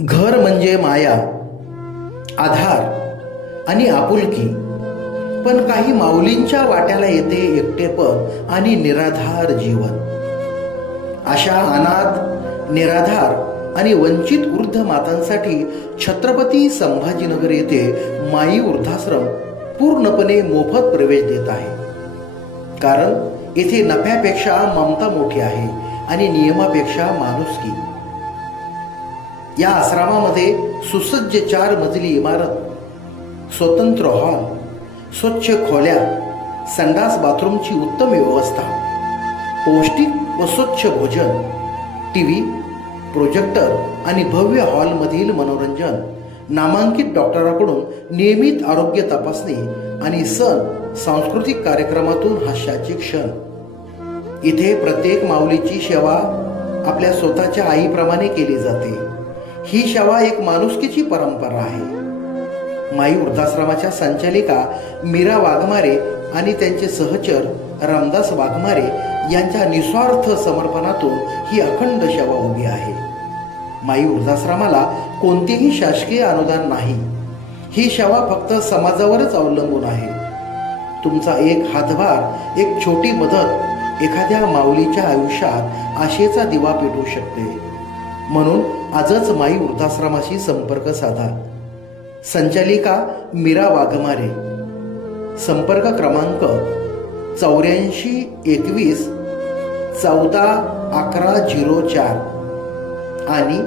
घर म्हणजे माया, आधार आणि आपुलकी. पण काही माऊलींच्या वाट्याला येते एकटेपण आणि निराधार जीवन. अशा अनाथ, निराधार आणि वंचित वृद्ध मातांसाठी छत्रपती संभाजीनगर येथे माई वृद्धाश्रम पूर्णपणे मोफत प्रवेश देत आहे. कारण येथे नफ्यापेक्षा ममता मोठी आहे आणि नियमापेक्षा माणुसकी. या आश्रमामध्ये सुसज्ज 4 मजली इमारत, स्वतंत्र हॉल, स्वच्छ खोल्या, संडास बाथरूमची उत्तम व्यवस्था, पौष्टिक व स्वच्छ भोजन, टीव्ही, प्रोजेक्टर आणि भव्य हॉलमधील मनोरंजन, नामांकित डॉक्टरांकडून नियमित आरोग्य तपासणी आणि सण सांस्कृतिक कार्यक्रमातून हास्याचे क्षण. इथे प्रत्येक माऊलीची सेवा आपल्या स्वतःच्या आईप्रमाणे केली जाते. ही सेवा एक माणुसकीची परंपरा आहे. माई वृद्धाश्रमाच्या संचालिका मीरा वाघमारे आणि त्यांचे सहचर रामदास वाघमारे यांच्या निस्वार्थ समर्पणातून ही अखंड सेवा उभी आहे. माई वृद्धाश्रमाला कोणतेही शासकीय अनुदान नाही. ही सेवा फक्त समाजावरच अवलंबून आहे. तुमचा एक हातभार, एक छोटी मदत एखाद्या माऊलीच्या आयुष्यात आशेचा दिवा पेटवू शकते. म्हणून आजच माई वृद्धाश्रमाशी संपर्क साधा. संचालिका मीरा वाघमारे. संपर्क क्रमांक 84 21 14 1104 आणि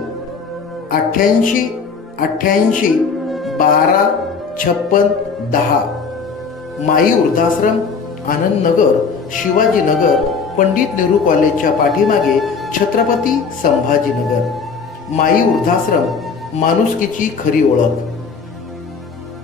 88 88 12 56 10. माई वृद्धाश्रम, आनंदनगर, शिवाजीनगर, पंडित नेहरू कॉलेजच्या पाठीमागे, छत्रपती संभाजीनगर. माई वृद्धाश्रम, माणुसकीची खरी ओळख.